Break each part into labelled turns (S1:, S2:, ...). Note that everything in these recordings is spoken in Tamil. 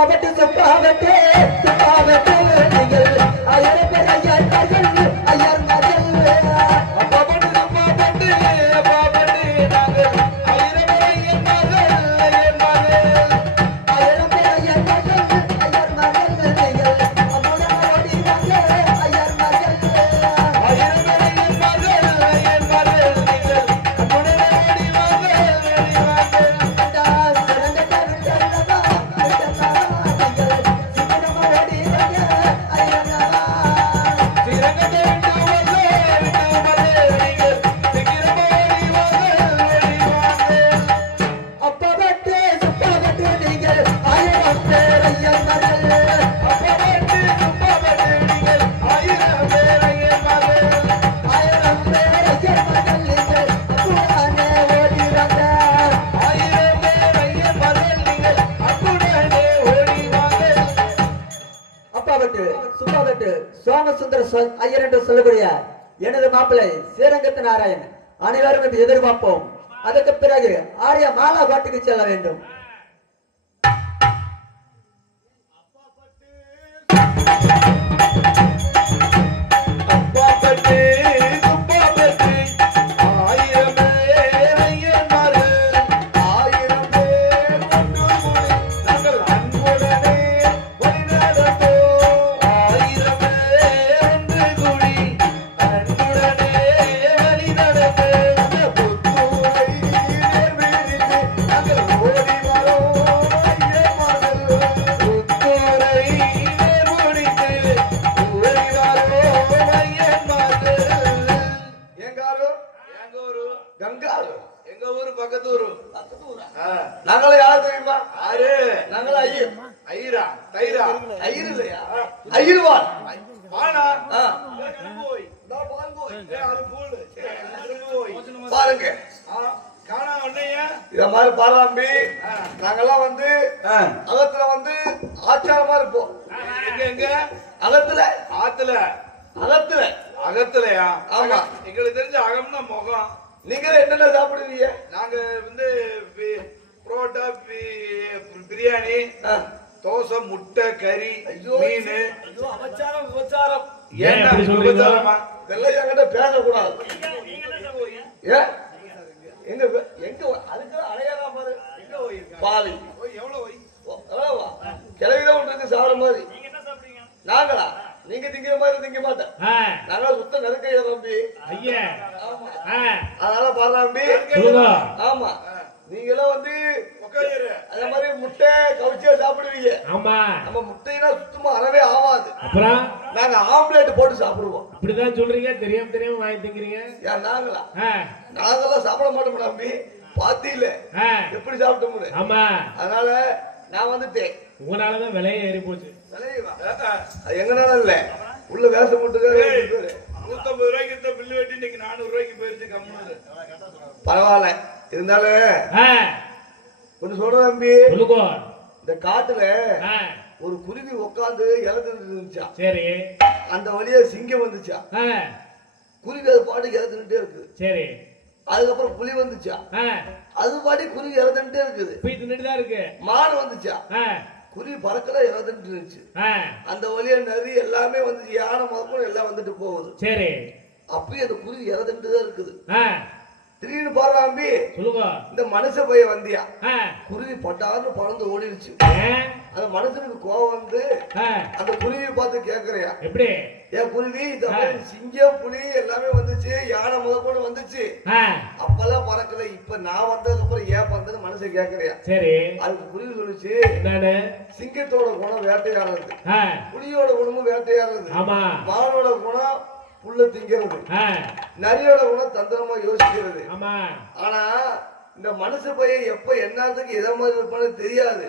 S1: அப்பாவட்டு சுப்பாவட்டு சுப்பாவட்டு நீங்கள் ஐயர் எனது மாப்பிள்ளை ஸ்ரீரங்கத்து நாராயண் அனைவரும் எதிர்பார்ப்போம். அதற்கு பிறகு ஆரிய மாலா பாட்டுக்கு செல்ல வேண்டும்.
S2: ஐயர். ஐயரா தைரா ஐயர் இல்லையா? போய் பாருங்க. இத மாதிரி பாராம்பி நாங்கெல்லாம் வந்து அகத்துல வந்து ஆச்சாரமா இருப்போம். எங்க எங்க? அகத்துல. ஆத்துல. அகத்துல. அகத்துலயா? ஆமா. எங்களுக்கு தெரிஞ்ச அகம்னா முகம். நீங்க என்னென்ன சாப்பிடுவீங்க? நாங்க வந்து புரோட்டா பி- பிரியாணி தோசை முட்டை கறி மீன்.
S3: அபச்சாரம் விபச்சாரம்
S2: ஏன்
S4: அப்படி சொல்றீங்க?
S2: விபச்சாரமா? இதெல்லாம் என்கிட்ட பேசக்கூடாது. ஏன்? எங்க எங்க அதுக்கு அடையாளம் பாரு. பாவி எவ்வளவு எவ்வளவா கிளவிதான் ஒன்று இருக்கு சாப்பிட மாதிரி. நாங்களா? நீங்க திங்கிற மாதிரி திங்க மாட்டேன்.
S4: ஆ,
S2: நாங்களா சுத்த நெருக்கையா தம்பி.
S4: ஐயா.
S2: அதனால பாரு தம்பி. ஆமா. நீங்க எல்லாம் வந்து அதே மாதிரி முட்டை கவிச்சியா சாப்பிடுவீங்க.
S4: ஆமா.
S2: நம்ம முட்டைனா சுத்தமா அறவே ஆகாது
S4: அப்புறம்?
S2: நாங்க ஆம்லேட் போட்டு சாப்பிடுவோம்.
S4: இப்படிதான் சொல்றீங்க? தெரியாம தெரியாம வாங்கி திங்கிறீங்க?
S2: ஏன் நாங்களா? நாங்கெல்லாம் சாப்பிட மாட்டோம் தம்பி. பாத்தியில. எப்படி சாப்பிட்டோம்னு
S4: ஆமா.
S2: அதனால நான் வந்துட்டேன்.
S4: உங்களாலதான் விலையே ஏறி போச்சு.
S2: அது எங்கனால இல்ல. உள்ள வேஷம் போட்டு
S5: நூத்தம்பது ரூபாய்க்கு இந்த பில்லு வெட்டி இன்னைக்கு நானூறு ரூபாய்க்கு போயிருச்சு கம்முனு.
S2: பரவாயில்ல. இருந்தாலும் கொஞ்சம் சொல்ற தம்பி. இந்த காட்டுல ஒரு குருவி உட்காந்து இறந்துட்டு இருந்துச்சா?
S4: சரி.
S2: அந்த வழியா சிங்கம் வந்துச்சா? குருவி அது பாட்டுக்கு இறந்துட்டே இருக்குது.
S4: சரி.
S2: அதுக்கப்புறம் புலி வந்துச்சா? அது பாட்டி குருவி இறந்துட்டே இருக்குது.
S4: இருக்கு.
S2: மான் வந்துச்சா? குருவி பறக்கல இறந்துட்டு இருந்துச்சு. அந்த வழியா நரி எல்லாமே வந்துச்சு. யானை முதற்கொண்டு எல்லாம் வந்துட்டு போகுது.
S4: சரி.
S2: அப்பயும் அந்த குருவி இறந்துட்டு தான் இருக்குது திடீர்னு பாருடாம்பி
S4: சொல்லுங்க.
S2: இந்த மனுஷ பைய வந்தியா? குருவி பட்டான்னு பறந்து ஓடிடுச்சு? அந்த மனுஷனுக்கு கோவம் வந்து அந்த குருவியை பார்த்து கேக்குறியா?
S4: எப்படி?
S2: ஏன் குருவி சிங்கம் புலி எல்லாமே வந்துச்சு யானை முதற்கொண்டு வந்துச்சு.
S4: ஆ,
S2: அப்பெல்லாம் பறக்கல இப்ப நான் வந்ததுக்கு அப்புறம் ஏன் வந்தது மனுஷன் கேக்குறியா?
S4: சரி.
S2: அதுக்கு குருவி சொல்லுச்சு சிங்கத்தோட குணம் வேட்டையாடுறது. புலியோட குணமும் வேட்டையாடுறது. மானோட குணம் புல்ல திங்கிறது.
S4: ஆ,
S2: நரியோட குணம் தந்திரமா யோசிக்கிறது.
S4: ஆமா.
S2: ஆனா இந்த மனுஷ பையன் எப்ப என்னத்துக்கு எதை மாதிரி இருப்பான்னு தெரியாது.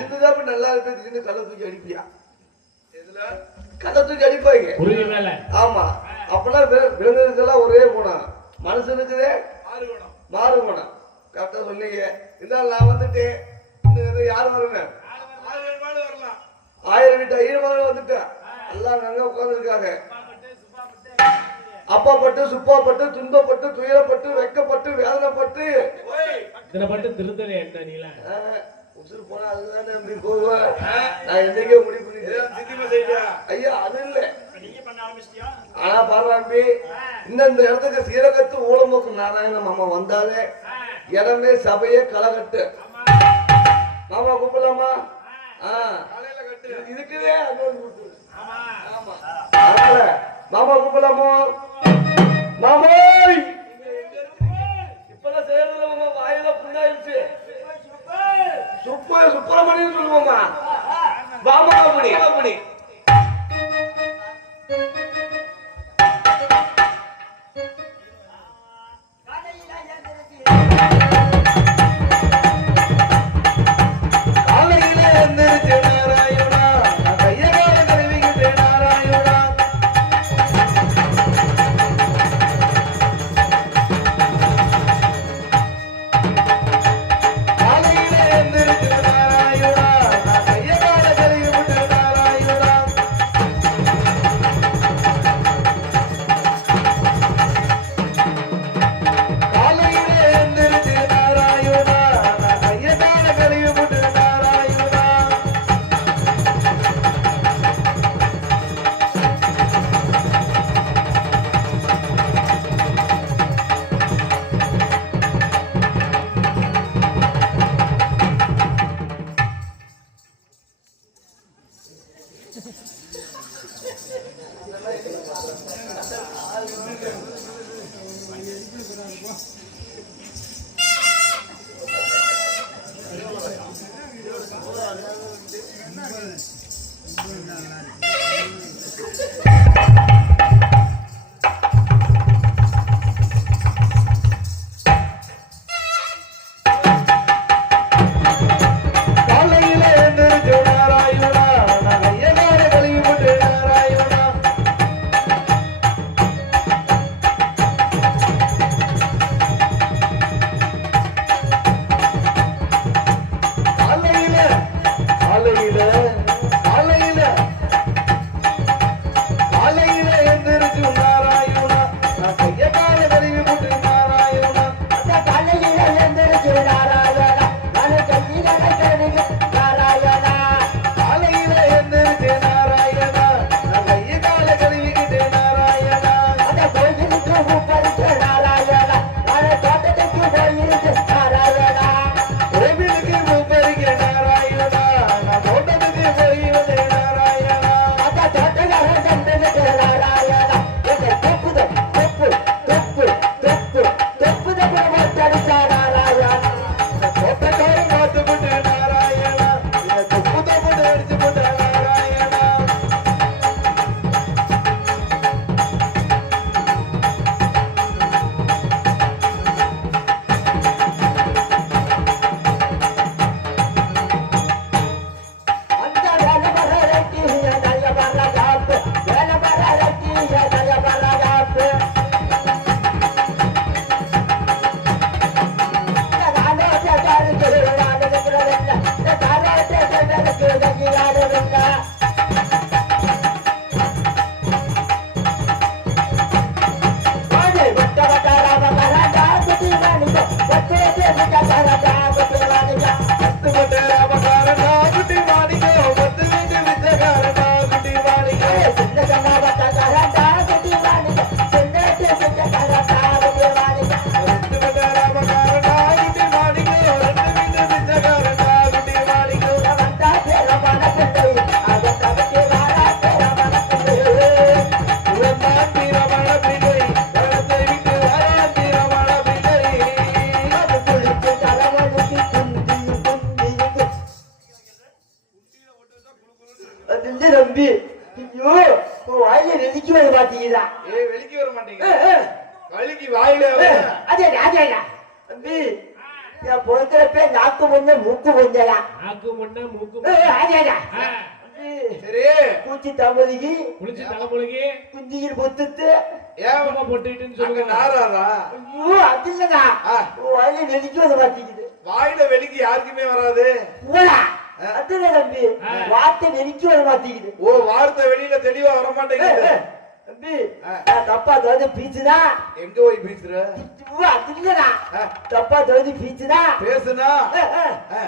S2: இப்ப நல்லா இருப்பேன் திடீர்னு கள்ள தூக்கி அடிப்பியா? கள்ள தூக்கி அடிப்பாங்க ஆமா. அப்பனா விலங்குகளுக்கெல்லாம் ஒரே குணம். மனுஷனுக்குதே
S5: மாறுகணும்.
S2: மாறு குணம் கரெக்டா சொன்னீங்க. இருந்தாலும் நான் வந்துட்டேன் இன்னும் இன்னும் யார் வரணும்
S5: ஆறு வேணுமானு வரலாம்.
S2: ஆயிரம் வீட்டு ஐயர் வந்துட்டேன் எல்லாம் அங்க உட்கார்ந்துருக்காங்க. அப்பா பட்டு சுப்பா பட்டு துன்பப்பட்டு துயரப்பட்டு வெக்கப்பட்டு வேதனைப்பட்டு.
S4: மட்டும் திருந்தல என்ன நீல?
S2: உசுறு போனா அதுக்குதானே அப்படி போகுவேன் நான் என்னைக்கே முடிவு பண்ணிட்டேன். ஐயா அது இல்ல. ஆனா பாருவாம்பி இந்த இந்த இடத்துக்கு சீரகத்து ஊழமுக்கு நாராயண மாமா வந்தாலே இடமே சபையே களகட்டு மாமா கூப்பிடலாமா? ஆ.
S1: காலையில கட்டு.
S2: இதுக்குதே மாமா கூப்பிடலாமோ? மாமோய்! இப்பெல்லாம் செய்யறதுல மாமா. வாயில புண்ணாயிருச்சு சுப்ப சுப்பிரமணியன் சொல்லுவோமா வாமா அப்படி அப்படி
S6: நல்லா இருக்கு முன்ன மூக்கு முஞ்சலா
S4: நாக்கு முன்ன மூக்கு
S1: சரி
S6: பூச்சி தம்பதிக்கு
S4: குளிச்சு தலைமுழுகி
S6: பொத்துத்து
S1: ஏன்
S4: குங்குமம் போட்டுக்கிட்டுன்னு சொல்லுங்க
S1: நாராதா
S6: ஐயோ அது இல்லடா வாயில வெடிக்க வர மாட்டேங்குது
S1: வாயில வெளிக்கு யாருக்குமே வராது
S6: போடா அதுல தம்பி. வார்த்தை வெடிக்க வர மாட்டேங்குது
S1: ஓ வார்த்தை வெளியில தெளிவா வர மாட்டேங்குது
S6: தம்பி நான் தப்பா தோதி பீச்சுதான்
S2: எங்க போய் பேசுற
S6: அது இல்லடா. தப்பா தோதி பீச்சுதான்
S2: பேசுனா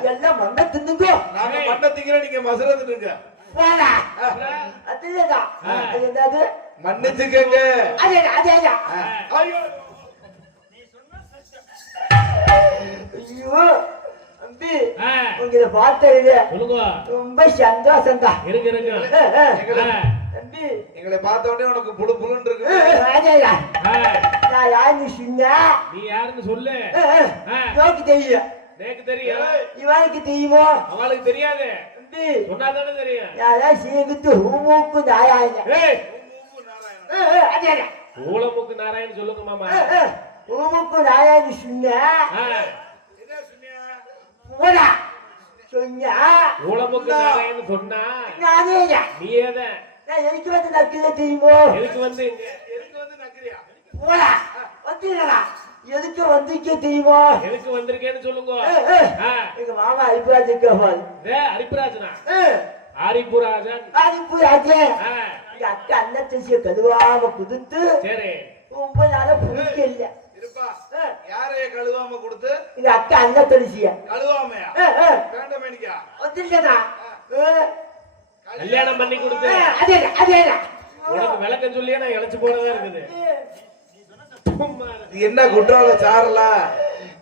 S6: எல்லாம் மண்ண தின்னுங்கோ.
S2: நாங்க மண்ணை திங்கிற நீங்க மசுர தின்னுங்க
S6: போடா அது இல்லடா அது என்னது?
S2: மன்னிச்சுக்கங்க
S6: அதே அதே அதே
S2: ஐயோ.
S6: ஐயோ. தம்பி உங்களை பார்த்தது
S4: சொல்லுங்க.
S6: ரொம்ப சந்தோஷம் தான்
S4: இருக்கு இருக்கு
S2: எங்களை
S4: ஆ,
S6: தம்பி.
S2: எங்களை பார்த்த உடனே உனக்கு புழு புழுன்னு இருக்கு.
S6: நான் யாருன்னு சொன்னா.
S4: நீ யாருன்னு சொல்லு. ஆ,
S6: நோக்கி தெரியும்
S4: எனக்கு தெரியும்.
S6: இவனுக்கு தெரியுமோ?
S4: அவளுக்கு தெரியாது.
S6: தம்பி
S4: சொன்னா தானே தெரியும்
S6: நான் சீக்கிட்டு ஹூமூக்கு அதே
S4: ஊளமுக்கு நாராயண் சொல்லுங்க மாமா.
S6: ஹூமுக்கு நாயான்னு சொன்னா. போடா. சொன்னா.
S4: ஊளமுக்கு நாராயண் சொன்னா.
S6: நானே எனக்கு வந்து நக்கில தெரியுமோ?
S4: எதுக்கு வந்து இங்க?
S1: எதுக்கு வந்து நக்கிறியா?
S6: போடா. வந்துடா எதுக்கு வந்திருக்கே தெரியுமோ
S4: எதுக்கு வந்திருக்கேன்னு சொல்லுங்க.
S6: எங்க மாமா அரிப்புராஜுக்கு போல்
S4: இதே ஹரிப்புராஜனா ஹரிப்புராஜன்
S6: அரிப்புராஜே.
S4: ஆ,
S6: எங்க அக்கா அண்ணன் தசிய கதுவாம குடுத்து
S4: சரி.
S6: ரொம்ப நாளா புடிக்க இல்ல.
S1: இருப்பா. யாரைய கழுவாம கொடுத்து?
S6: எங்க அக்கா அண்ணன் தடிசிய
S1: கழுவாமையா? வேண்டாம் மேனிக்கா
S6: வந்துடா
S4: கல்யாணம் பண்ணி கொடுத்து.
S6: அதே அதே
S4: உனக்கு விளக்கம் சொல்லியே நான் இழைச்சு போனதா இருக்குது.
S2: என்ன குற்றால சாரலா?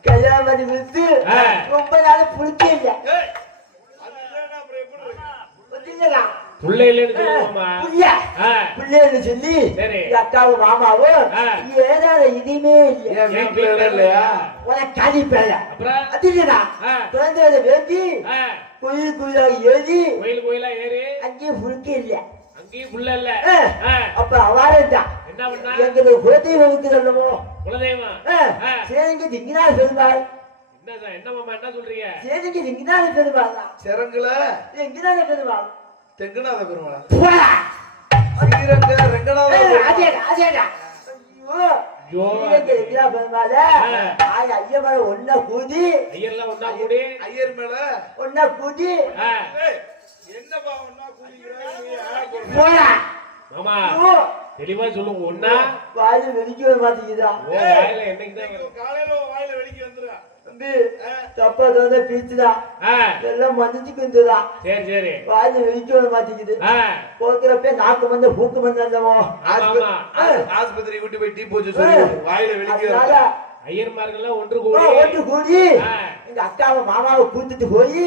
S6: கல்யாணம் பண்ணி
S4: ஆ.
S6: ரொம்ப நாளா புடிக்க இல்ல பிள்ளைன்னு சொல்லி அக்காவும் மாமாவும். ஏதாவது இதுமே
S2: இல்லையா?
S6: உனக்கு காலி பேர.
S4: அப்புறம்?
S6: அது இல்லடா. குழந்தைகளை வேண்டி கோயில் கோயிலாக ஏறி
S4: கோயில் கோயிலா ஏறி?
S6: அங்கேயே இல்ல
S4: அங்கேயும் புள்ள இல்ல.
S6: அப்ப
S4: என்ன பண்ணா
S6: எங்களுக்கு குலதெய்வம். சொல்லணுமோ
S4: குலதெய்வம்.
S6: சரிங்க திங்கினால பெருமாள்
S4: என்ன சொல்றீங்க?
S6: சரிங்க திங்கினால பெருமாள்
S2: சிறங்குல?
S6: எங்கினால பெருமாள்
S2: தெங்குநாத பெருமாளா.
S6: போடா
S2: ஸ்ரீரங்க ரெங்கநாத
S6: ஒன்ன கூதி.
S4: ஐயர்லாம் ஒண்ணா கூடி.
S2: ஐயர் மேல.
S6: ஒன்ன கூதி.
S1: என்னப்பா ஒன்னா கொடு.
S6: போடா
S4: மாமா. தெளிவா சொல்லுங்க ஒண்ணா?
S6: வாயில வெடிக்க மாட்டேங்குதா
S4: வாயில என்னைக்கு
S1: காலையில வாயில வெடிக்க வந்துடுறா
S6: தம்பி தப்பா எல்லாம் இருந்ததா
S4: சரி சரி.
S6: வாயில வெடிக்க மாட்டேங்குது
S4: ஆ,
S6: போக்குறப்ப நாக்கு மந்த பூக்கு மந்த அல்லவோ
S4: ஆமா ஆமா.
S2: ஆஸ்ப- ஆஸ்பத்திரி கூட்டி போய் டீ பூச்சி சொல்லி. வாயில
S6: அதனால
S2: வெளிக்க
S4: ஐயர்மார்கள்லாம் ஒன்று கூடி.
S6: ஒன்று கூடி. எங்க அக்காவை மாமாவை கூட்டிட்டு போய்